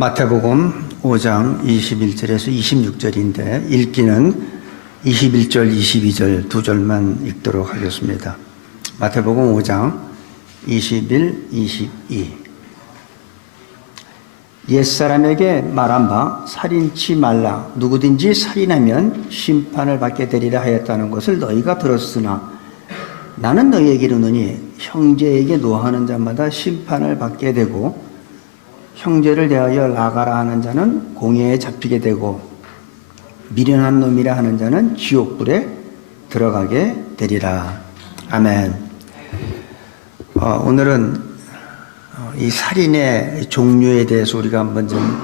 마태복음 5장 21절에서 26절인데 읽기는 21절, 22절 두 절만 읽도록 하겠습니다. 마태복음 5장 21, 22. 옛사람에게 말한 바 살인치 말라. 누구든지 살인하면 심판을 받게 되리라 하였다는 것을 너희가 들었으나 나는 너희에게 이르노니 형제에게 노하는 자마다 심판을 받게 되고 형제를 대하여 나가라 하는 자는 공회에 잡히게 되고 미련한 놈이라 하는 자는 지옥불에 들어가게 되리라. 아멘. 오늘은 이 살인의 종류에 대해서 우리가 한번 좀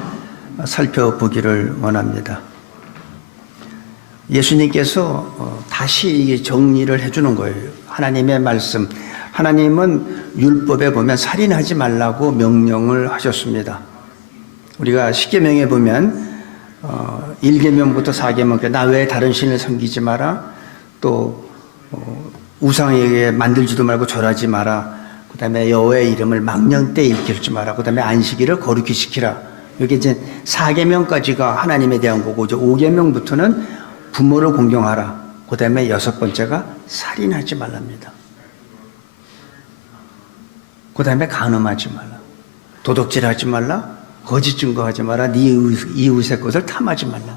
살펴보기를 원합니다. 예수님께서 다시 정리를 해주는 거예요. 하나님의 말씀. 하나님은 율법에 보면 살인하지 말라고 명령을 하셨습니다. 우리가 십계명에 보면 1계명부터 4계명, 나 외에 다른 신을 섬기지 마라, 또 우상에게 만들지도 말고 절하지 마라, 그 다음에 여호와의 이름을 망령 때 일깨우지 마라, 그 다음에 안식일을 거룩히 지키라. 여기 이제 4계명까지가 하나님에 대한 거고, 이제 5계명부터는 부모를 공경하라, 그 다음에 6번째가 살인하지 말랍니다. 그 다음에 간음하지 말라, 도둑질하지 말라, 거짓 증거하지 마라, 네 이웃의 것을 탐하지 말라.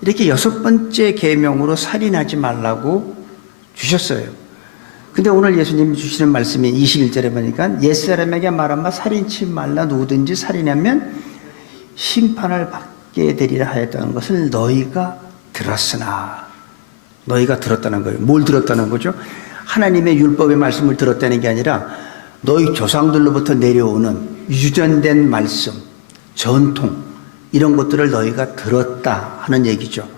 이렇게 6번째 계명으로 살인하지 말라고 주셨어요. 근데 오늘 예수님이 주시는 말씀이 21절에 보니까 옛사람에게 말한 바 살인치 말라. 누구든지 살인하면 심판을 받게 되리라 하였다는 것을 너희가 들었으나. 너희가 들었다는 거예요. 뭘 들었다는 거죠? 하나님의 율법의 말씀을 들었다는 게 아니라 너희 조상들로부터 내려오는 유전된 말씀, 전통, 이런 것들을 너희가 들었다 하는 얘기죠.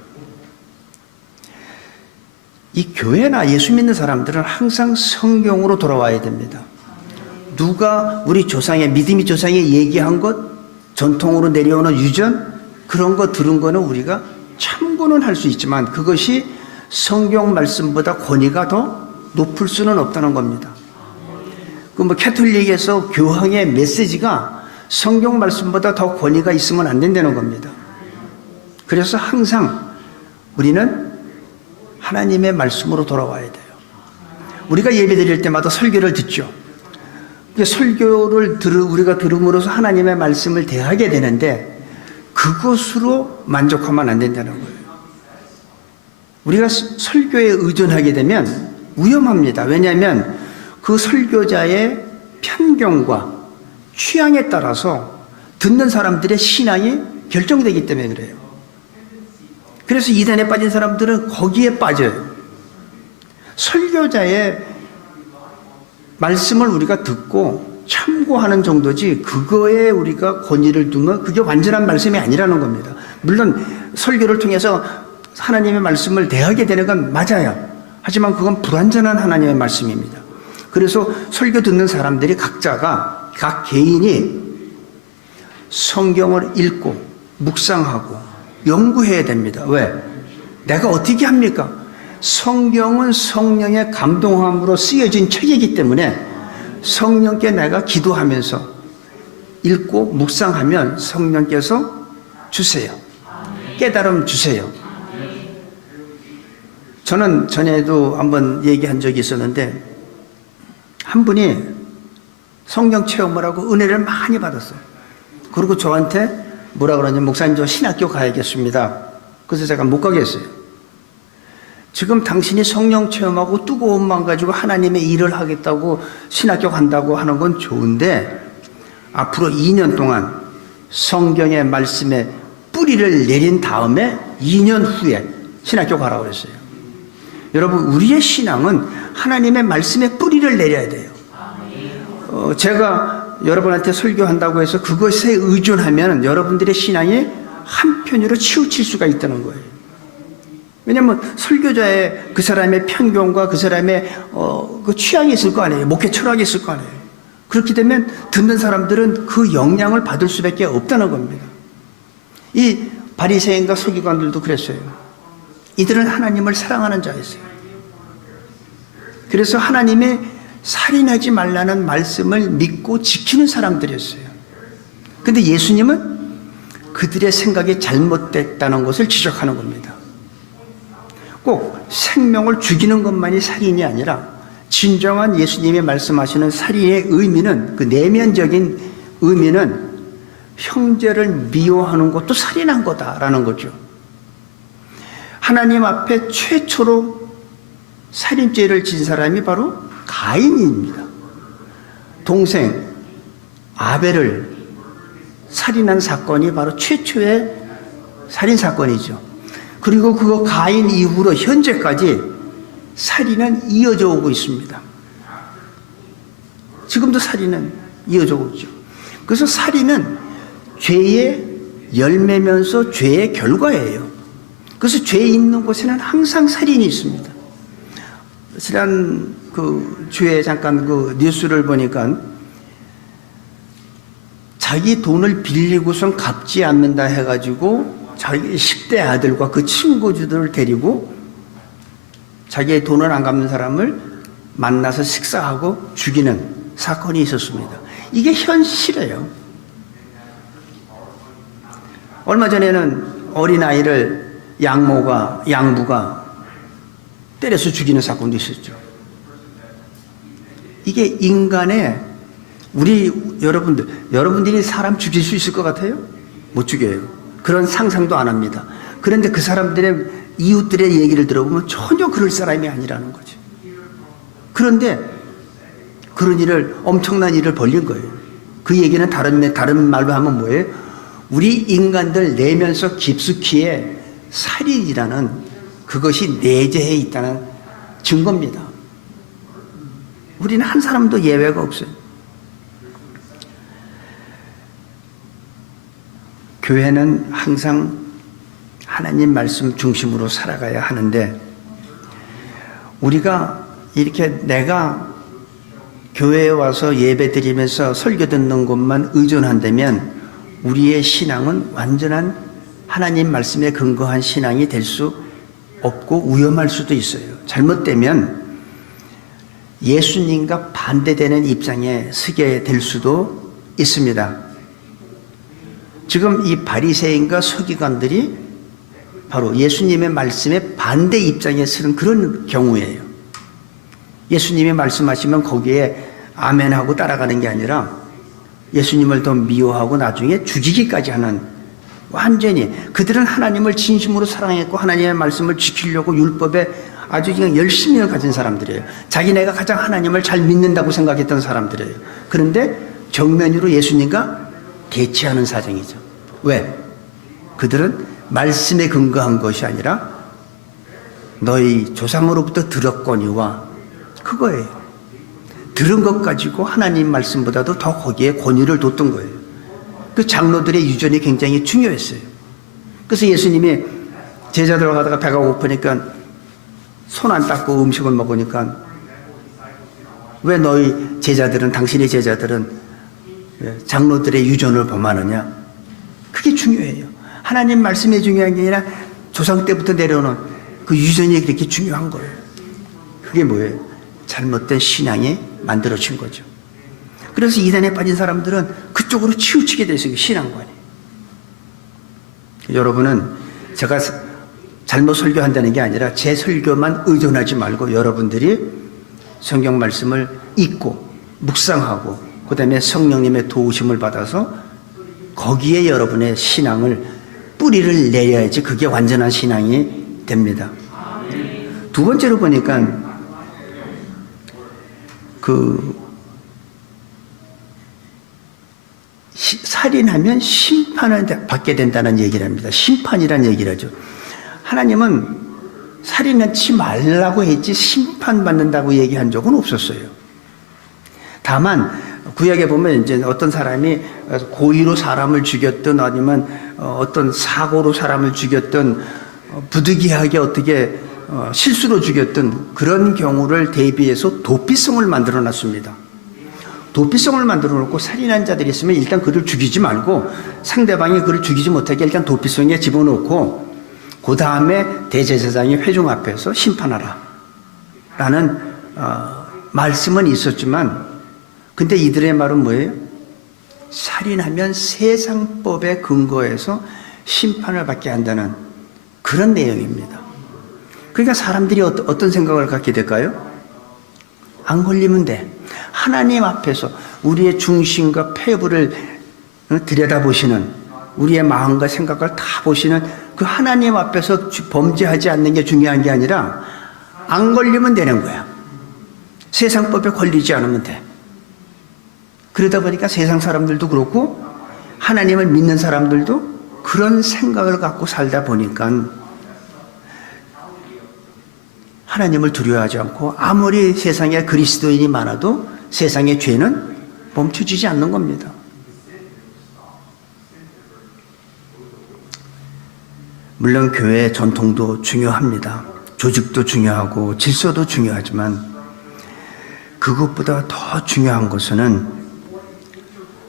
이 교회나 예수 믿는 사람들은 항상 성경으로 돌아와야 됩니다. 누가 우리 조상의, 믿음의 조상이 얘기한 것, 전통으로 내려오는 유전, 그런 거 들은 거는 우리가 참고는 할 수 있지만 그것이 성경 말씀보다 권위가 더 높을 수는 없다는 겁니다. 그 캐톨릭에서 교황의 메시지가 성경 말씀보다 더 권위가 있으면 안 된다는 겁니다. 그래서 항상 우리는 하나님의 말씀으로 돌아와야 돼요. 우리가 예배 드릴 때마다 설교를 듣죠. 설교를 우리가 들음으로써 하나님의 말씀을 대하게 되는데 그것으로 만족하면 안 된다는 거예요. 우리가 설교에 의존하게 되면 위험합니다. 왜냐하면 그 설교자의 편견과 취향에 따라서 듣는 사람들의 신앙이 결정되기 때문에 그래요. 그래서 이단에 빠진 사람들은 거기에 빠져요. 설교자의 말씀을 우리가 듣고 참고하는 정도지 그거에 우리가 권위를 두면 그게 완전한 말씀이 아니라는 겁니다. 물론 설교를 통해서 하나님의 말씀을 대하게 되는 건 맞아요. 하지만 그건 불완전한 하나님의 말씀입니다. 그래서 설교 듣는 사람들이 각자가, 각 개인이 성경을 읽고 묵상하고 연구해야 됩니다. 왜? 내가 어떻게 합니까? 성경은 성령의 감동함으로 쓰여진 책이기 때문에 성령께 내가 기도하면서 읽고 묵상하면 성령께서 주세요. 깨달음 주세요. 저는 전에도 한번 얘기한 적이 있었는데 한 분이 성령 체험을 하고 은혜를 많이 받았어요. 그리고 저한테 뭐라 그러냐면 목사님 저 신학교 가야겠습니다. 그래서 제가 못 가겠어요. 지금 당신이 성령 체험하고 뜨거운 마음 가지고 하나님의 일을 하겠다고 신학교 간다고 하는 건 좋은데 앞으로 2년 동안 성경의 말씀에 뿌리를 내린 다음에 2년 후에 신학교 가라고 그랬어요. 여러분 우리의 신앙은 하나님의 말씀에 뿌리를 내려야 돼요. 제가 여러분한테 설교한다고 해서 그것에 의존하면 여러분들의 신앙이 한편으로 치우칠 수가 있다는 거예요. 왜냐하면 설교자의 그 사람의 편견과 그 사람의 그 취향이 있을 거 아니에요. 목회 철학이 있을 거 아니에요. 그렇게 되면 듣는 사람들은 그 영향을 받을 수밖에 없다는 겁니다. 이 바리새인과 서기관들도 그랬어요. 이들은 하나님을 사랑하는 자였어요. 그래서 하나님의 살인하지 말라는 말씀을 믿고 지키는 사람들이었어요. 근데 예수님은 그들의 생각이 잘못됐다는 것을 지적하는 겁니다. 꼭 생명을 죽이는 것만이 살인이 아니라 진정한 예수님이 말씀하시는 살인의 의미는, 그 내면적인 의미는 형제를 미워하는 것도 살인한 거다라는 거죠. 하나님 앞에 최초로 살인죄를 진 사람이 바로 가인입니다. 동생 아벨을 살인한 사건이 바로 최초의 살인 사건이죠. 그리고 그거 가인 이후로 현재까지 살인은 이어져 오고 있습니다. 지금도 살인은 이어져 오고 있죠. 그래서 살인은 죄의 열매면서 죄의 결과예요. 그래서 죄 있는 곳에는 항상 살인이 있습니다. 지난 그 주에 잠깐 그 뉴스를 보니까 자기 돈을 빌리고선 갚지 않는다 해가지고 자기 10대 아들과 그 친구들을 데리고 자기의 돈을 안 갚는 사람을 만나서 식사하고 죽이는 사건이 있었습니다. 이게 현실이에요. 얼마 전에는 어린아이를 양부가 때려서 죽이는 사건도 있었죠. 이게 인간의, 여러분들이 사람 죽일 수 있을 것 같아요? 못 죽여요. 그런 상상도 안 합니다. 그런데 그 사람들의 이웃들의 얘기를 들어보면 전혀 그럴 사람이 아니라는 거죠. 그런데 그런 일을, 엄청난 일을 벌린 거예요. 그 얘기는 다른 말로 하면 뭐예요? 우리 인간들 내면서 깊숙이에 살인이라는 그것이 내재해 있다는 증거입니다. 우리는 한 사람도 예외가 없어요. 교회는 항상 하나님 말씀 중심으로 살아가야 하는데, 우리가 이렇게 내가 교회에 와서 예배 드리면서 설교 듣는 것만 의존한다면 우리의 신앙은 완전한 하나님 말씀에 근거한 신앙이 될 수 없고 위험할 수도 있어요. 잘못되면 예수님과 반대되는 입장에 서게 될 수도 있습니다. 지금 이 바리새인과 서기관들이 바로 예수님의 말씀에 반대 입장에 서는 그런 경우예요. 예수님이 말씀하시면 거기에 아멘하고 따라가는 게 아니라 예수님을 더 미워하고 나중에 죽이기까지 하는, 완전히 그들은 하나님을 진심으로 사랑했고 하나님의 말씀을 지키려고 율법에 아주 그냥 열심히 가진 사람들이에요. 자기네가 가장 하나님을 잘 믿는다고 생각했던 사람들이에요. 그런데 정면으로 예수님과 대치하는 사정이죠. 왜? 그들은 말씀에 근거한 것이 아니라 너희 조상으로부터 들었거니와, 그거예요. 들은 것 가지고 하나님 말씀보다도 더 거기에 권위를 뒀던 거예요. 그 장로들의 유전이 굉장히 중요했어요. 그래서 예수님이 제자들 가다가 배가 고프니까 손 안 닦고 음식을 먹으니까 왜 너희 제자들은, 당신의 제자들은 장로들의 유전을 범하느냐? 그게 중요해요. 하나님 말씀이 중요한 게 아니라 조상 때부터 내려오는 그 유전이 그렇게 중요한 거예요. 그게 뭐예요? 잘못된 신앙이 만들어진 거죠. 그래서 이단에 빠진 사람들은 그쪽으로 치우치게 돼 있어요. 신앙관이. 여러분은 제가 잘못 설교한다는 게 아니라 제 설교만 의존하지 말고 여러분들이 성경 말씀을 읽고 묵상하고 그 다음에 성령님의 도우심을 받아서 거기에 여러분의 신앙을 뿌리를 내려야지 그게 완전한 신앙이 됩니다. 두 번째로 보니까 살인하면 심판을 받게 된다는 얘기를 합니다. 심판이란 얘기를 하죠. 하나님은 살인하지 말라고 했지 심판받는다고 얘기한 적은 없었어요. 다만 구약에 보면 이제 어떤 사람이 고의로 사람을 죽였든 아니면 어떤 사고로 사람을 죽였든 부득이하게 어떻게 실수로 죽였든 그런 경우를 대비해서 도피성을 만들어 놨습니다. 도피성을 만들어 놓고 살인한 자들이 있으면 일단 그를 죽이지 말고 상대방이 그를 죽이지 못하게 일단 도피성에 집어넣고 그 다음에 대제사장이 회중 앞에서 심판하라 라는 말씀은 있었지만, 근데 이들의 말은 뭐예요? 살인하면 세상법에 근거해서 심판을 받게 한다는 그런 내용입니다. 그러니까 사람들이 어떤 생각을 갖게 될까요? 안 걸리면 돼. 하나님 앞에서 우리의 중심과 폐부를 들여다보시는, 우리의 마음과 생각을 다 보시는 그 하나님 앞에서 범죄하지 않는 게 중요한 게 아니라 안 걸리면 되는 거야. 세상법에 걸리지 않으면 돼. 그러다 보니까 세상 사람들도 그렇고 하나님을 믿는 사람들도 그런 생각을 갖고 살다 보니까 하나님을 두려워하지 않고 아무리 세상에 그리스도인이 많아도 세상의 죄는 멈춰지지 않는 겁니다. 물론 교회의 전통도 중요합니다. 조직도 중요하고 질서도 중요하지만 그것보다 더 중요한 것은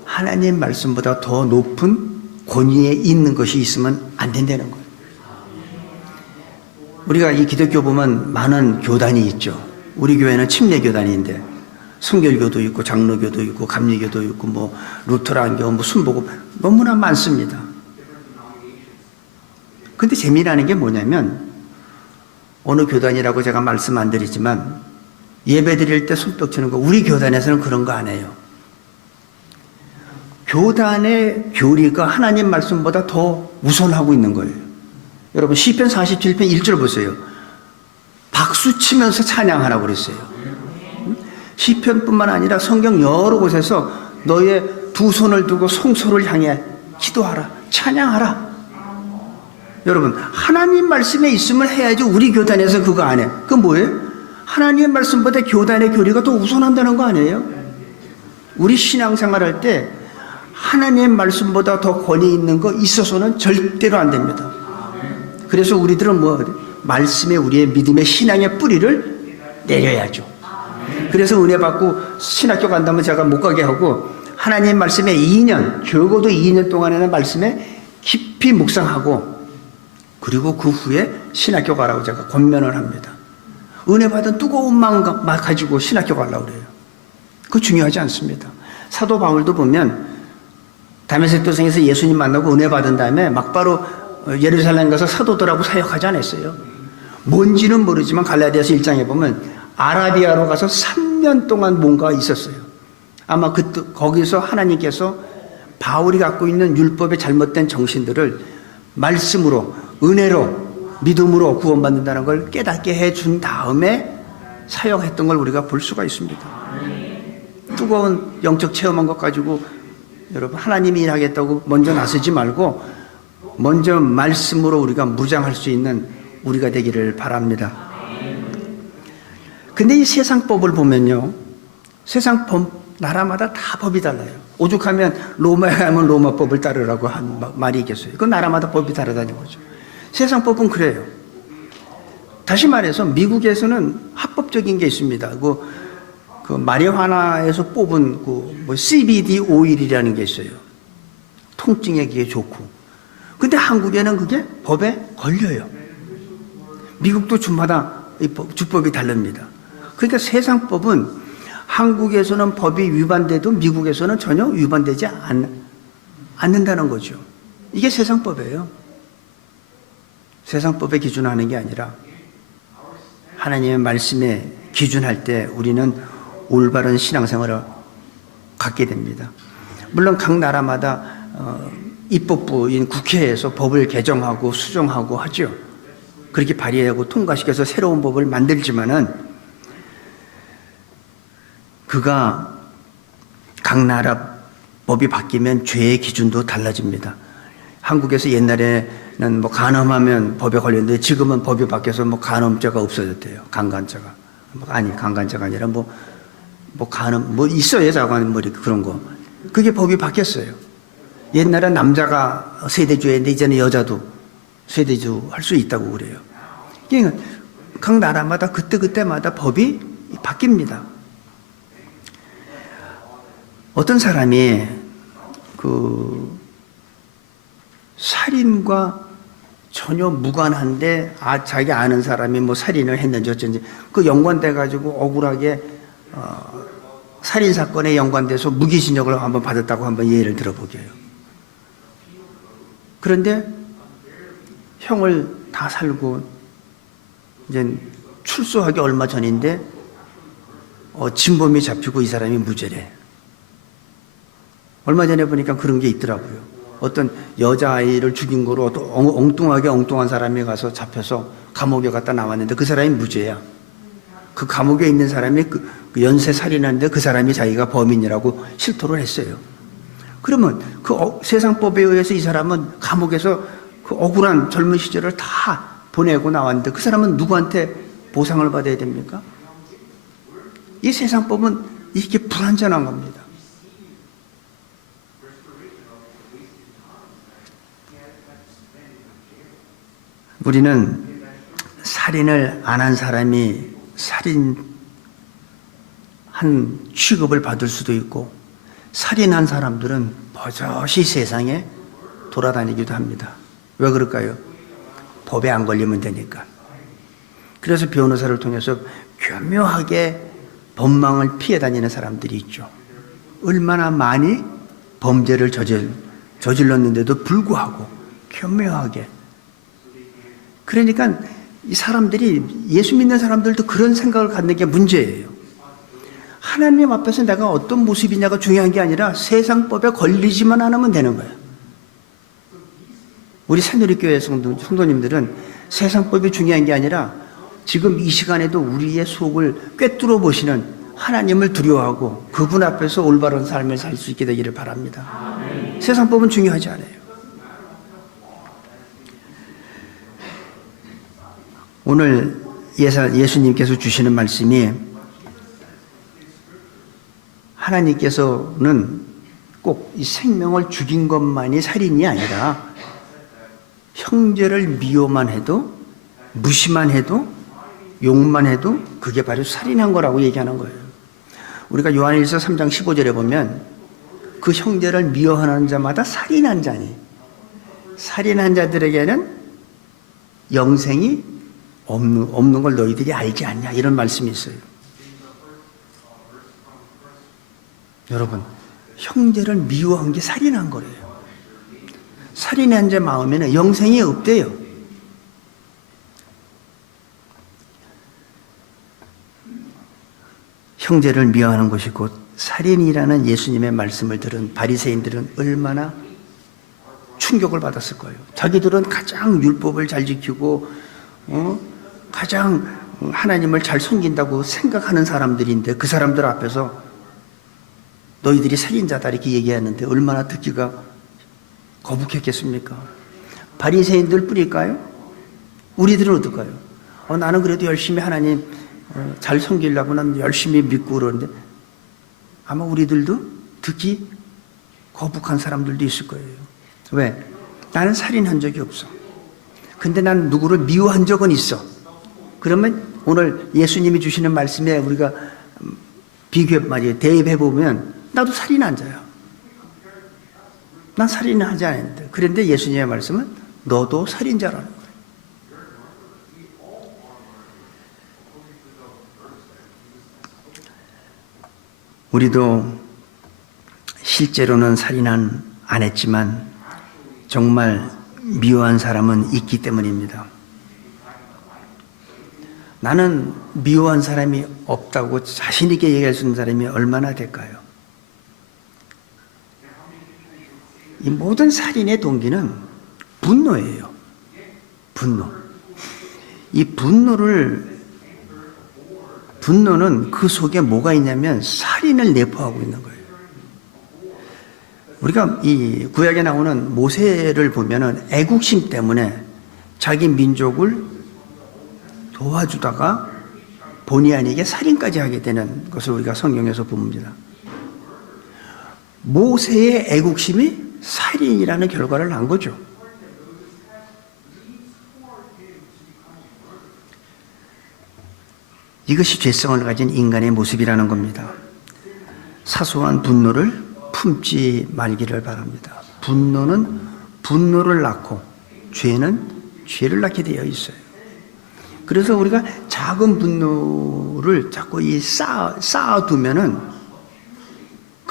하나님 말씀보다 더 높은 권위에 있는 것이 있으면 안 된다는 거예요. 우리가 이 기독교 보면 많은 교단이 있죠. 우리 교회는 침례교단인데 성결교도 있고 장로교도 있고 감리교도 있고 뭐 루터란교, 뭐 순복음 너무나 많습니다. 근데 재미나는 게 뭐냐면 어느 교단이라고 제가 말씀 안 드리지만 예배 드릴 때 손뼉 치는 거 우리 교단에서는 그런 거 안 해요. 교단의 교리가 하나님 말씀보다 더 우선하고 있는 거예요. 여러분 시편 47편 1절 보세요. 박수 치면서 찬양하라고 그랬어요. 시편뿐만 아니라 성경 여러 곳에서 너의 두 손을 두고 성소를 향해 기도하라, 찬양하라. 여러분 하나님 말씀에 있으면 해야지. 우리 교단에서 그거 안 해. 그건 뭐예요? 하나님 말씀보다 교단의 교리가 더 우선한다는 거 아니에요? 우리 신앙생활 할 때 하나님 말씀보다 더 권위 있는 거 있어서는 절대로 안 됩니다. 그래서 우리들은 말씀에 우리의 믿음의 신앙의 뿌리를 내려야죠. 그래서 은혜 받고 신학교 간다면 제가 못 가게 하고 하나님 말씀에 2년, 적어도 2년 동안에는 말씀에 깊이 묵상하고 그리고 그 후에 신학교 가라고 제가 권면을 합니다. 은혜 받은 뜨거운 마음 가지고 신학교 가려고 그래요. 그거 중요하지 않습니다. 사도 바울도 보면 다메섹 도성에서 예수님 만나고 은혜 받은 다음에 막바로 예루살렘 가서 사도들하고 사역하지 않았어요. 뭔지는 모르지만 갈라디아서 1장에 보면 아라비아로 가서 3년 동안 뭔가 있었어요. 아마 거기서 하나님께서 바울이 갖고 있는 율법의 잘못된 정신들을 말씀으로, 은혜로, 믿음으로 구원받는다는 걸 깨닫게 해준 다음에 사역했던 걸 우리가 볼 수가 있습니다. 뜨거운 영적 체험한 것 가지고 여러분 하나님이 일하겠다고 먼저 나서지 말고 먼저 말씀으로 우리가 무장할 수 있는 우리가 되기를 바랍니다. 근데 이 세상법을 보면요, 세상법 나라마다 다 법이 달라요. 오죽하면 로마에 가면 로마법을 따르라고 한 말이 있겠어요. 그건 나라마다 법이 다르다는 거죠. 세상법은 그래요. 다시 말해서 미국에서는 합법적인 게 있습니다. 그 마리화나에서 뽑은 CBD 오일이라는 게 있어요. 통증에 그게 좋고. 근데 한국에는 그게 법에 걸려요. 미국도 주마다 주법이 다릅니다. 그러니까 세상법은 한국에서는 법이 위반돼도 미국에서는 전혀 위반되지 않는다는 거죠. 이게 세상법이에요. 세상법에 기준하는 게 아니라 하나님의 말씀에 기준할 때 우리는 올바른 신앙생활을 갖게 됩니다. 물론 각 나라마다 입법부인 국회에서 법을 개정하고 수정하고 하죠. 그렇게 발의하고 통과시켜서 새로운 법을 만들지만은 그가 각 나라 법이 바뀌면 죄의 기준도 달라집니다. 한국에서 옛날에는 간음하면 법에 걸렸는데 지금은 법이 바뀌어서 간음죄가 없어졌대요. 강간죄가. 강간죄가 아니라 간음, 있어요. 자관, 그런 거. 그게 법이 바뀌었어요. 옛날엔 남자가 세대주였는데 이제는 여자도 세대주 할 수 있다고 그래요. 그러니까 각 나라마다 그때마다 법이 바뀝니다. 어떤 사람이 살인과 전혀 무관한데 자기 아는 사람이 살인을 했는지 어쩐지 그 연관돼 가지고 억울하게 살인사건에 연관돼서 무기징역을 한번 받았다고 한번 예를 들어보게요. 그런데 형을 다 살고 이제 출소하기 얼마 전인데 진범이 잡히고 이 사람이 무죄래. 얼마 전에 보니까 그런 게 있더라고요. 어떤 여자아이를 죽인 거로 어떤 엉뚱한 사람이 가서 잡혀서 감옥에 갔다 나왔는데 그 사람이 무죄야. 그 감옥에 있는 사람이 그 연쇄 살인하는데 그 사람이 자기가 범인이라고 실토를 했어요. 그러면 그 세상법에 의해서 이 사람은 감옥에서 그 억울한 젊은 시절을 다 보내고 나왔는데 그 사람은 누구한테 보상을 받아야 됩니까? 이 세상법은 이게 불완전한 겁니다. 우리는 살인을 안 한 사람이 살인한 취급을 받을 수도 있고 살인한 사람들은 버젓이 세상에 돌아다니기도 합니다. 왜 그럴까요? 법에 안 걸리면 되니까. 그래서 변호사를 통해서 교묘하게 법망을 피해 다니는 사람들이 있죠. 얼마나 많이 범죄를 저질렀는데도 불구하고 교묘하게. 그러니까 이 사람들이, 예수 믿는 사람들도 그런 생각을 갖는 게 문제예요. 하나님 앞에서 내가 어떤 모습이냐가 중요한 게 아니라 세상법에 걸리지만 않으면 되는 거예요. 우리 새누리교회 성도님들은 세상법이 중요한 게 아니라 지금 이 시간에도 우리의 속을 꿰뚫어 보시는 하나님을 두려워하고 그분 앞에서 올바른 삶을 살 수 있게 되기를 바랍니다. 세상법은 중요하지 않아요. 오늘 예수님께서 주시는 말씀이 하나님께서는 꼭 이 생명을 죽인 것만이 살인이 아니라 형제를 미워만 해도, 무시만 해도, 욕만 해도 그게 바로 살인한 거라고 얘기하는 거예요. 우리가 요한일서 3장 15절에 보면 그 형제를 미워하는 자마다 살인한 자니 살인한 자들에게는 영생이 없는 걸 너희들이 알지 않냐, 이런 말씀이 있어요. 여러분, 형제를 미워한 게 살인한 거래요. 살인한 자 마음에는 영생이 없대요. 형제를 미워하는 것이 곧 살인이라는 예수님의 말씀을 들은 바리새인들은 얼마나 충격을 받았을 거예요. 자기들은 가장 율법을 잘 지키고 가장 하나님을 잘 섬긴다고 생각하는 사람들인데 그 사람들 앞에서 너희들이 살인자다 이렇게 얘기하는데 얼마나 듣기가 거북했겠습니까? 바리새인들 뿐일까요? 우리들은 어떨까요? 나는 그래도 열심히 하나님 잘 섬기려고 난 열심히 믿고 그러는데 아마 우리들도 듣기 거북한 사람들도 있을 거예요. 왜? 나는 살인한 적이 없어. 근데 난 누구를 미워한 적은 있어. 그러면 오늘 예수님이 주시는 말씀에 우리가 대입해 보면 나도 살인한 자야. 난 살인을 하지 않았는데. 그런데 예수님의 말씀은 너도 살인자라는 거예요. 우리도 실제로는 살인은 안 했지만 정말 미워한 사람은 있기 때문입니다. 나는 미워한 사람이 없다고 자신 있게 얘기할 수 있는 사람이 얼마나 될까요? 이 모든 살인의 동기는 분노예요. 분노. 이 분노는 그 속에 뭐가 있냐면 살인을 내포하고 있는 거예요. 우리가 이 구약에 나오는 모세를 보면은 애국심 때문에 자기 민족을 도와주다가 본의 아니게 살인까지 하게 되는 것을 우리가 성경에서 봅니다. 모세의 애국심이 살인이라는 결과를 낳은 거죠. 이것이 죄성을 가진 인간의 모습이라는 겁니다. 사소한 분노를 품지 말기를 바랍니다. 분노는 분노를 낳고 죄는 죄를 낳게 되어 있어요. 그래서 우리가 작은 분노를 자꾸 쌓아두면은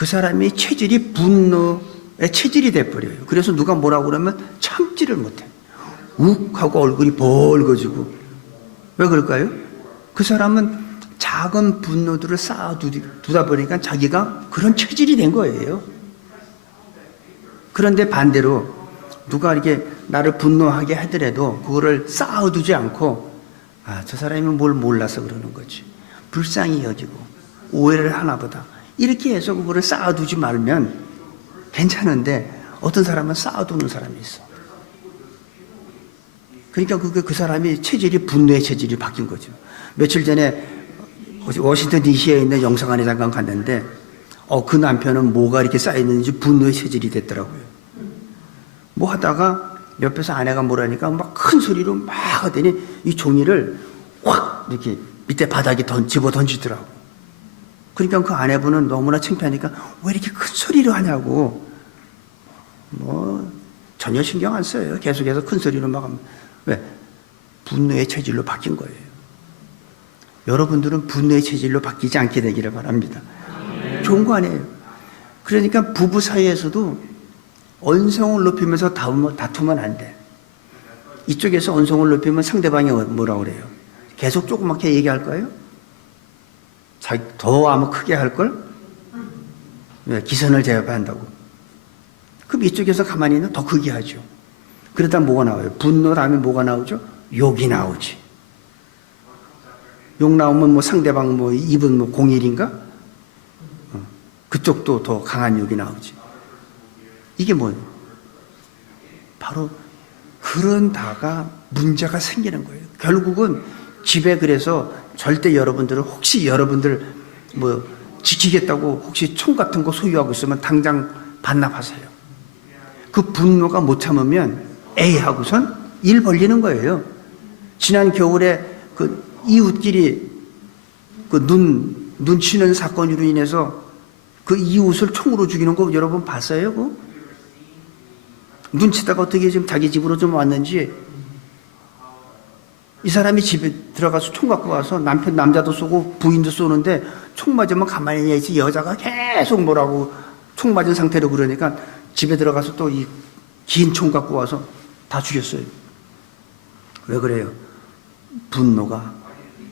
그 사람이 체질이 분노의 체질이 돼버려요. 그래서 누가 뭐라고 그러면 참지를 못해. 욱 하고 얼굴이 벌거지고. 왜 그럴까요? 그 사람은 작은 분노들을 쌓아두다 보니까 자기가 그런 체질이 된 거예요. 그런데 반대로 누가 이렇게 나를 분노하게 하더라도 그거를 쌓아두지 않고 저 사람이 뭘 몰라서 그러는 거지. 불쌍히 여기고 오해를 하나 보다. 이렇게 해서 그거를 쌓아두지 말면 괜찮은데 어떤 사람은 쌓아두는 사람이 있어. 그러니까 그 사람이 체질이 분노의 체질이 바뀐 거죠. 며칠 전에 워싱턴 DC에 있는 영상관에 잠깐 갔는데 그 남편은 뭐가 이렇게 쌓여있는지 분노의 체질이 됐더라고요. 뭐 하다가 옆에서 아내가 뭐라니까 막 큰 소리로 막 하더니 이 종이를 확 이렇게 밑에 바닥에 집어 던지더라고. 그러니까 그 아내분은 너무나 창피하니까 왜 이렇게 큰 소리로 하냐고. 뭐 전혀 신경 안 써요. 계속해서 큰 소리로 막 하면. 왜? 분노의 체질로 바뀐 거예요. 여러분들은 분노의 체질로 바뀌지 않게 되기를 바랍니다. 좋은 거 아니에요. 그러니까 부부 사이에서도 언성을 높이면서 다투면 안 돼. 이쪽에서 언성을 높이면 상대방이 뭐라고 그래요? 계속 조그맣게 얘기할까요? 더 아마 크게 할걸? 왜? 기선을 제압한다고. 그럼 이쪽에서 가만히 있는 더 크게 하죠. 그러다 뭐가 나와요? 분노 다음에 뭐가 나오죠? 욕이 나오지. 욕 나오면 뭐 상대방 뭐 입은 뭐 공일인가? 그쪽도 더 강한 욕이 나오지. 이게 뭐예요? 바로 그런다가 문제가 생기는 거예요. 결국은 집에 그래서 절대 여러분들은 혹시 여러분들 뭐 지키겠다고 혹시 총 같은 거 소유하고 있으면 당장 반납하세요. 그 분노가 못 참으면 에이 하고선 일 벌리는 거예요. 지난 겨울에 그 이웃끼리 그 눈 치는 사건으로 인해서 그 이웃을 총으로 죽이는 거 여러분 봤어요? 눈 치다가 어떻게 지금 자기 집으로 좀 왔는지 이 사람이 집에 들어가서 총 갖고 와서 남자도 쏘고 부인도 쏘는데 총 맞으면 가만히 있지 여자가 계속 뭐라고 총 맞은 상태로 그러니까 집에 들어가서 또 이 긴 총 갖고 와서 다 죽였어요. 왜 그래요? 분노가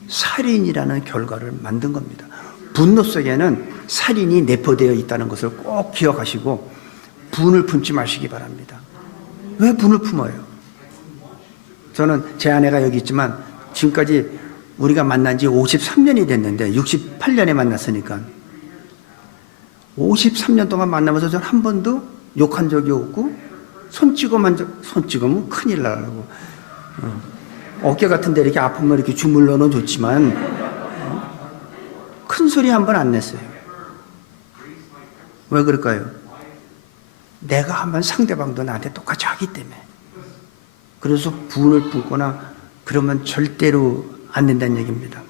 살인이라는 결과를 만든 겁니다. 분노 속에는 살인이 내포되어 있다는 것을 꼭 기억하시고 분을 품지 마시기 바랍니다. 왜 분을 품어요? 저는 제 아내가 여기 있지만 지금까지 우리가 만난 지 53년이 됐는데 68년에 만났으니까 53년 동안 만나면서 저는 한 번도 욕한 적이 없고 손 찍으면 큰일 나라고. 어깨 같은 데 이렇게 아프면 이렇게 주물러는 좋지만 큰 소리 한 번 안 냈어요. 왜 그럴까요? 내가 하면 상대방도 나한테 똑같이 하기 때문에. 그래서 분을 품거나 그러면 절대로 안 된다는 얘기입니다.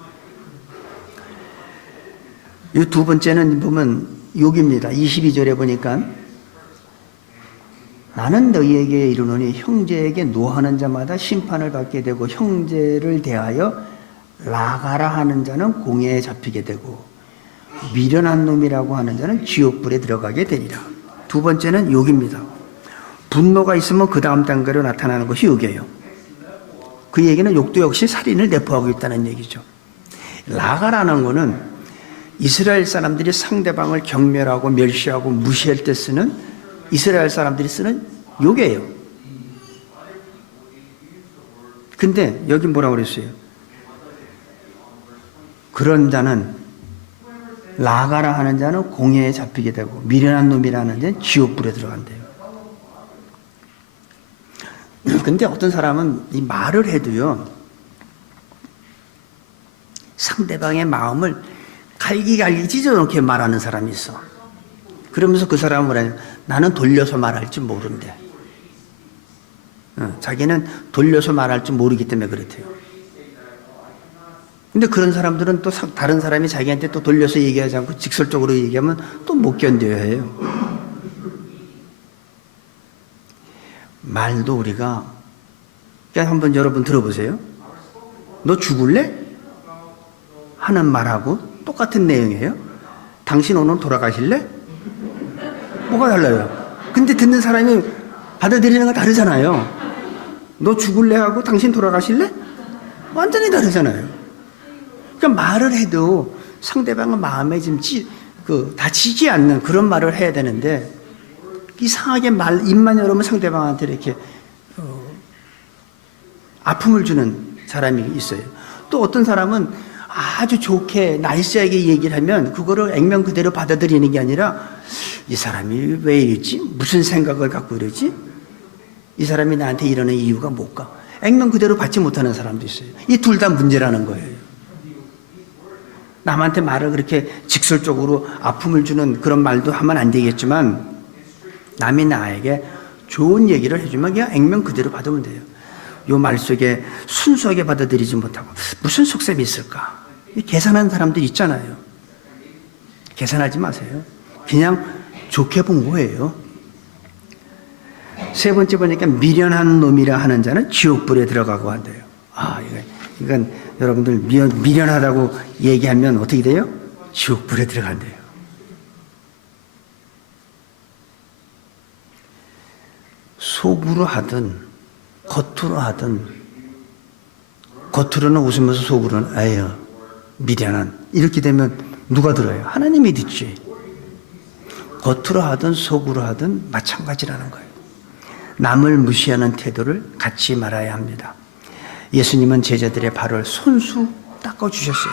이 두 번째는 보면 욕입니다. 22절에 보니까 나는 너희에게 이르노니 형제에게 노하는 자마다 심판을 받게 되고 형제를 대하여 나가라 하는 자는 공회에 잡히게 되고 미련한 놈이라고 하는 자는 지옥불에 들어가게 되리라. 두 번째는 욕입니다. 분노가 있으면 그 다음 단계로 나타나는 것이 욕이에요. 그 얘기는 욕도 역시 살인을 내포하고 있다는 얘기죠. 나가라는 것은 이스라엘 사람들이 상대방을 경멸하고 멸시하고 무시할 때 쓰는 이스라엘 사람들이 쓰는 욕이에요. 근데 여기 뭐라고 그랬어요? 그런 자는 나가라 하는 자는 공회에 잡히게 되고 미련한 놈이라는 자는 지옥불에 들어간대요. 근데 어떤 사람은 이 말을 해도요 상대방의 마음을 갈기갈기 찢어놓게 말하는 사람이 있어. 그러면서 그 사람은 뭐라냐? 나는 돌려서 말할 줄 모른대. 자기는 돌려서 말할 줄 모르기 때문에 그렇대요. 근데 그런 사람들은 또 다른 사람이 자기한테 또 돌려서 얘기하지 않고 직설적으로 얘기하면 또 못 견뎌야 해요. 말도 우리가 그냥 한번 여러분 들어보세요. 너 죽을래? 하는 말하고 똑같은 내용이에요. 당신 오늘 돌아가실래? 뭐가 달라요? 근데 듣는 사람이 받아들이는 거 다르잖아요. 너 죽을래 하고 당신 돌아가실래? 완전히 다르잖아요. 그러니까 말을 해도 상대방은 마음에 좀 다치지 않는 그런 말을 해야 되는데, 이상하게 입만 열으면 상대방한테 이렇게 아픔을 주는 사람이 있어요. 또 어떤 사람은 아주 좋게 나이스하게 얘기를 하면 그거를 액면 그대로 받아들이는 게 아니라, 이 사람이 왜 이러지? 무슨 생각을 갖고 이러지? 이 사람이 나한테 이러는 이유가 뭘까? 액면 그대로 받지 못하는 사람도 있어요. 이 둘 다 문제라는 거예요. 남한테 말을 그렇게 직설적으로 아픔을 주는 그런 말도 하면 안 되겠지만, 남이 나에게 좋은 얘기를 해주면 그냥 액면 그대로 받으면 돼요. 요 말 속에 순수하게 받아들이지 못하고 무슨 속셈이 있을까? 계산하는 사람들 있잖아요. 계산하지 마세요. 그냥 좋게 본 거예요. 세 번째 보니까 미련한 놈이라 하는 자는 지옥불에 들어가고 한대요. 이건 여러분들 미련하다고 얘기하면 어떻게 돼요? 지옥불에 들어간대요. 속으로 하든 겉으로 하든, 겉으로는 웃으면서 속으로는 아유 미련한, 이렇게 되면 누가 들어요? 하나님이 듣지. 겉으로 하든 속으로 하든 마찬가지라는 거예요. 남을 무시하는 태도를 갖지 말아야 합니다. 예수님은 제자들의 발을 손수 닦아주셨어요.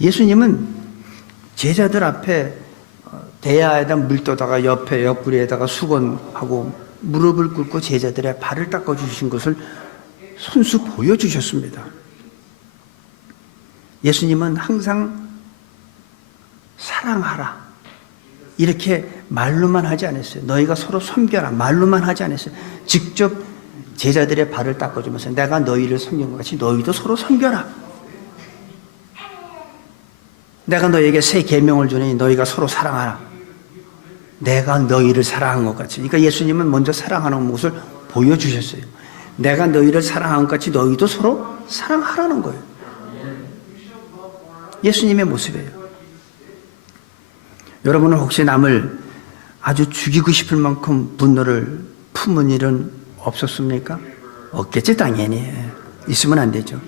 예수님은 제자들 앞에 대야에다 물 떠다가 옆에 옆구리에다가 수건하고 무릎을 꿇고 제자들의 발을 닦아주신 것을 손수 보여주셨습니다. 예수님은 항상 사랑하라 이렇게 말로만 하지 않았어요. 너희가 서로 섬겨라 말로만 하지 않았어요. 직접 제자들의 발을 닦아주면서 내가 너희를 섬긴 것 같이 너희도 서로 섬겨라. 내가 너희에게 새 계명을 주니 너희가 서로 사랑하라. 내가 너희를 사랑한 것 같이. 그러니까 예수님은 먼저 사랑하는 모습을 보여주셨어요. 내가 너희를 사랑한 것 같이 너희도 서로 사랑하라는 거예요. 예수님의 모습이에요. 여러분은 혹시 남을 아주 죽이고 싶을 만큼 분노를 품은 일은 없었습니까? 없겠지, 당연히. 있으면 안 되죠.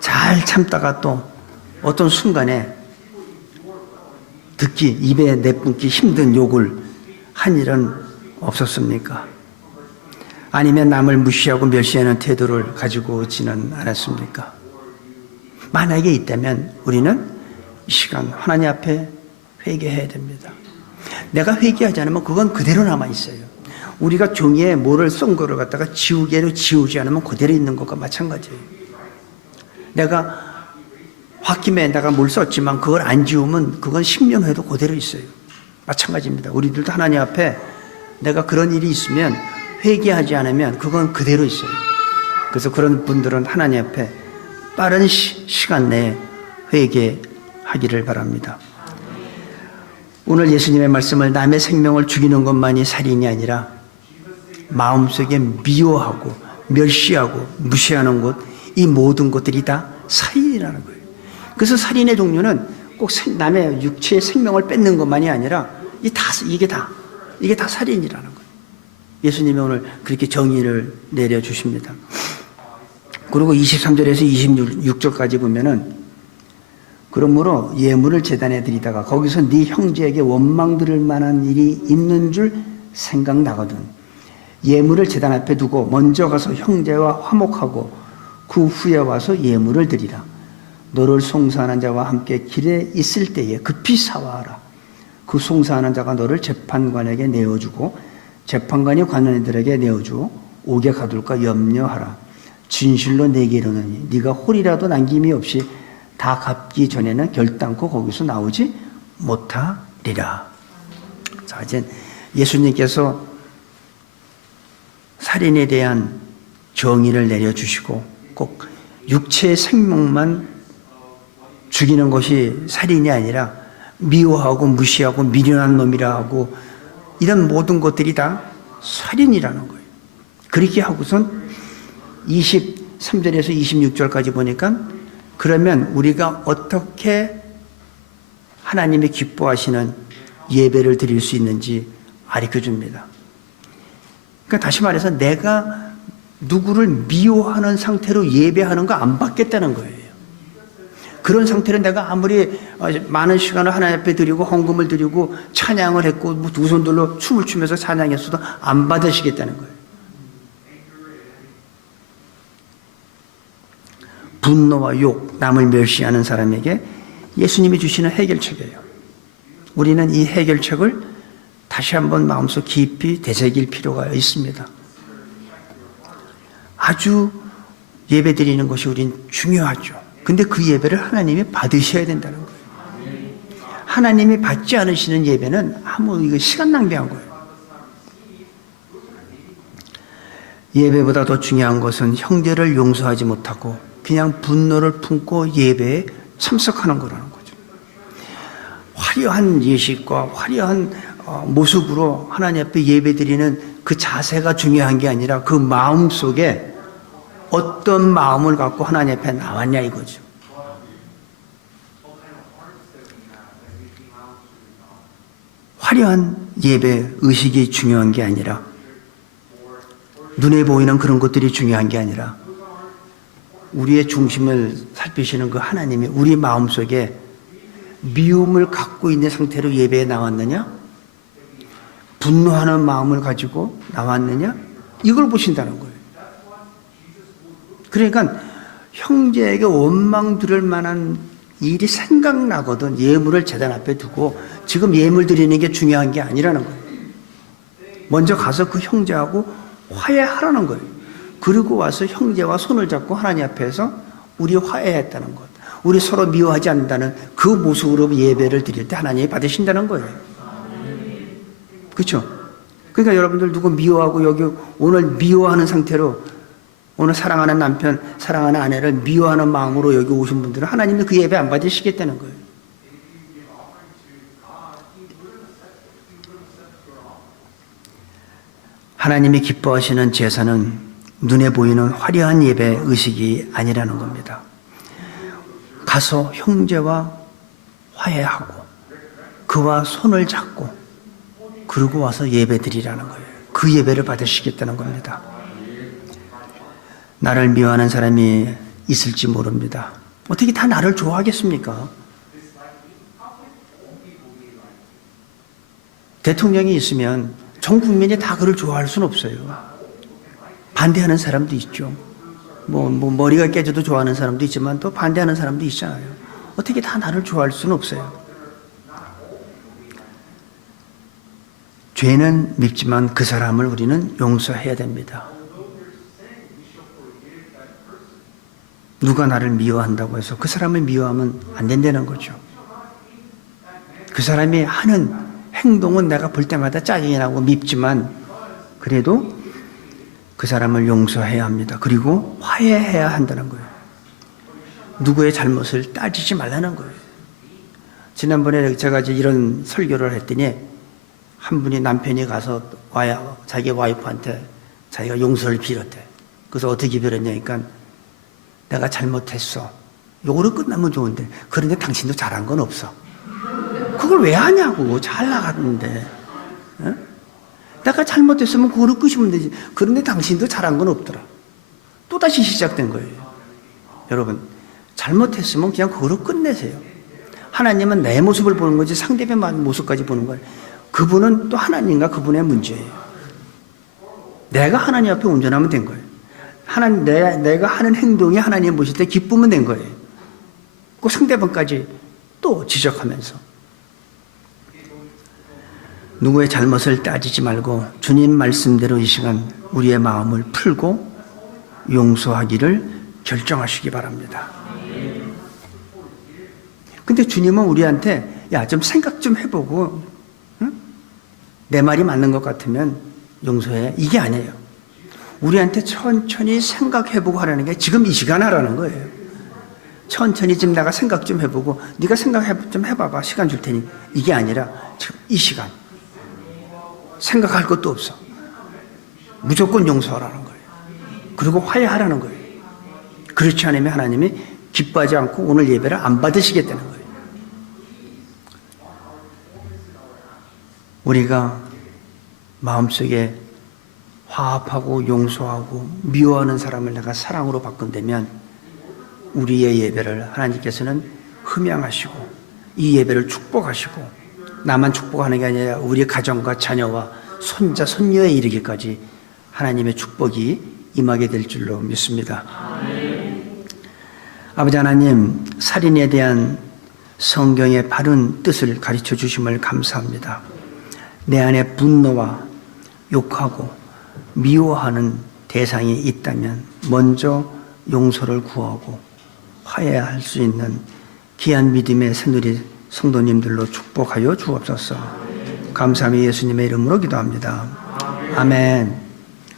잘 참다가 또 어떤 순간에 입에 내뿜기 힘든 욕을 한 일은 없었습니까? 아니면 남을 무시하고 멸시하는 태도를 가지고 오지는 않았습니까? 만약에 있다면 우리는 이 시간 하나님 앞에 회개해야 됩니다. 내가 회개하지 않으면 그건 그대로 남아있어요. 우리가 종이에 뭐를 쏜 거를 갖다가 지우개로 지우지 않으면 그대로 있는 것과 마찬가지예요. 내가 홧김에 내가 뭘 썼지만 그걸 안 지우면 그건 10년 후에도 그대로 있어요. 마찬가지입니다. 우리들도 하나님 앞에 내가 그런 일이 있으면 회개하지 않으면 그건 그대로 있어요. 그래서 그런 분들은 하나님 앞에 빠른 시간 내에 회개하기를 바랍니다. 오늘 예수님의 말씀을 남의 생명을 죽이는 것만이 살인이 아니라 마음속에 미워하고 멸시하고 무시하는 것, 이 모든 것들이 다 살인이라는 거예요. 그래서 살인의 종류는 꼭 남의 육체의 생명을 뺏는 것만이 아니라 이게 다 살인이라는 거예요. 예수님이 오늘 그렇게 정의를 내려주십니다. 그리고 23절에서 26절까지 보면은 그러므로 예물을 제단에 드리다가 거기서 네 형제에게 원망 들을 만한 일이 있는 줄 생각나거든. 예물을 제단 앞에 두고 먼저 가서 형제와 화목하고 그 후에 와서 예물을 드리라. 너를 송사하는 자와 함께 길에 있을 때에 급히 사와하라. 그 송사하는 자가 너를 재판관에게 내어주고 재판관이 관원들에게 내어주어 옥에 가둘까 염려하라. 진실로 내게 이르노니 네가 홀이라도 남김이 없이 다 갚기 전에는 결단코 거기서 나오지 못하리라. 자, 이제 예수님께서 살인에 대한 정의를 내려주시고 꼭 육체의 생명만 죽이는 것이 살인이 아니라 미워하고 무시하고 미련한 놈이라 하고 이런 모든 것들이 다 살인이라는 거예요. 그렇게 하고선 23절에서 26절까지 보니까 그러면 우리가 어떻게 하나님이 기뻐하시는 예배를 드릴 수 있는지 가르쳐 줍니다. 그러니까 다시 말해서 내가 누구를 미워하는 상태로 예배하는 거 안 받겠다는 거예요. 그런 상태로 내가 아무리 많은 시간을 하나님 앞에 드리고 헌금을 드리고 찬양을 했고 두 손들로 춤을 추면서 찬양했어도 안 받으시겠다는 거예요. 분노와 욕, 남을 멸시하는 사람에게 예수님이 주시는 해결책이에요. 우리는 이 해결책을 다시 한번 마음속 깊이 되새길 필요가 있습니다. 아주 예배 드리는 것이 우린 중요하죠. 근데 그 예배를 하나님이 받으셔야 된다는 거예요. 하나님이 받지 않으시는 예배는 이거 시간 낭비한 거예요. 예배보다 더 중요한 것은 형제를 용서하지 못하고 그냥 분노를 품고 예배에 참석하는 거라는 거죠. 화려한 예식과 화려한 모습으로 하나님 앞에 예배드리는 그 자세가 중요한 게 아니라 그 마음 속에 어떤 마음을 갖고 하나님 앞에 나왔냐 이거죠. 화려한 예배 의식이 중요한 게 아니라 눈에 보이는 그런 것들이 중요한 게 아니라 우리의 중심을 살피시는 그 하나님이 우리 마음속에 미움을 갖고 있는 상태로 예배에 나왔느냐? 분노하는 마음을 가지고 나왔느냐? 이걸 보신다는 거예요. 그러니까 형제에게 원망 들을 만한 일이 생각나거든 예물을 제단 앞에 두고 지금 예물 드리는 게 중요한 게 아니라는 거예요. 먼저 가서 그 형제하고 화해하라는 거예요. 그리고 와서 형제와 손을 잡고 하나님 앞에서 우리 화해했다는 것, 우리 서로 미워하지 않는다는 그 모습으로 예배를 드릴 때 하나님이 받으신다는 거예요. 그렇죠? 그러니까 여러분들 누구 미워하고 여기 오늘 미워하는 상태로 오늘 사랑하는 남편, 사랑하는 아내를 미워하는 마음으로 여기 오신 분들은 하나님이 그 예배 안 받으시겠다는 거예요. 하나님이 기뻐하시는 제사는 눈에 보이는 화려한 예배 의식이 아니라는 겁니다. 가서 형제와 화해하고 그와 손을 잡고 그러고 와서 예배 드리라는 거예요. 그 예배를 받으시겠다는 겁니다. 나를 미워하는 사람이 있을지 모릅니다. 어떻게 다 나를 좋아하겠습니까? 대통령이 있으면 전 국민이 다 그를 좋아할 수는 없어요. 반대하는 사람도 있죠. 머리가 깨져도 좋아하는 사람도 있지만 또 반대하는 사람도 있잖아요. 어떻게 다 나를 좋아할 수는 없어요. 죄는 밉지만 그 사람을 우리는 용서해야 됩니다. 누가 나를 미워한다고 해서 그 사람을 미워하면 안 된다는 거죠. 그 사람이 하는 행동은 내가 볼 때마다 짜증이 나고 밉지만 그래도 그 사람을 용서해야 합니다. 그리고 화해해야 한다는 거예요. 누구의 잘못을 따지지 말라는 거예요. 지난번에 제가 이런 설교를 했더니 한 분이 남편이 가서 자기 와이프한테 자기가 용서를 빌었대. 그래서 어떻게 빌었냐니까 내가 잘못했어. 요거로 끝나면 좋은데 그런데 당신도 잘한 건 없어. 그걸 왜 하냐고. 잘 나갔는데. 어? 내가 잘못했으면 그거로 끄시면 되지. 그런데 당신도 잘한 건 없더라. 또다시 시작된 거예요. 여러분 잘못했으면 그냥 그거로 끝내세요. 하나님은 내 모습을 보는 거지 상대방의 모습까지 보는 거예요. 그분은 또 하나님과 그분의 문제예요. 내가 하나님 앞에 온전하면 된 거예요. 내가 하는 행동이 하나님 보실 때 기쁘면 된 거예요. 그 상대방까지 또 지적하면서 누구의 잘못을 따지지 말고 주님 말씀대로 이 시간 우리의 마음을 풀고 용서하기를 결정하시기 바랍니다. 근데 주님은 우리한테 좀 생각 좀 해보고 응? 내 말이 맞는 것 같으면 용서해. 이게 아니에요. 우리한테 천천히 생각해보고 하라는 게 지금 이 시간 하라는 거예요. 천천히 지금 내가 생각 좀 해보고 네가 생각 좀 해봐봐. 시간 줄 테니. 이게 아니라 지금 이 시간. 생각할 것도 없어. 무조건 용서하라는 거예요. 그리고 화해하라는 거예요. 그렇지 않으면 하나님이 기뻐하지 않고 오늘 예배를 안 받으시겠다는 거예요. 우리가 마음속에 화합하고 용서하고 미워하는 사람을 내가 사랑으로 바꾼다면 우리의 예배를 하나님께서는 흠양하시고 이 예배를 축복하시고 나만 축복하는 게 아니라 우리 가정과 자녀와 손자, 손녀에 이르기까지 하나님의 축복이 임하게 될 줄로 믿습니다. 아버지 하나님, 살인에 대한 성경의 바른 뜻을 가르쳐 주심을 감사합니다. 내 안에 분노와 욕하고 미워하는 대상이 있다면 먼저 용서를 구하고 화해할 수 있는 귀한 믿음의 새누리 성도님들로 축복하여 주옵소서. 감사함이 예수님의 이름으로 기도합니다. 아멘.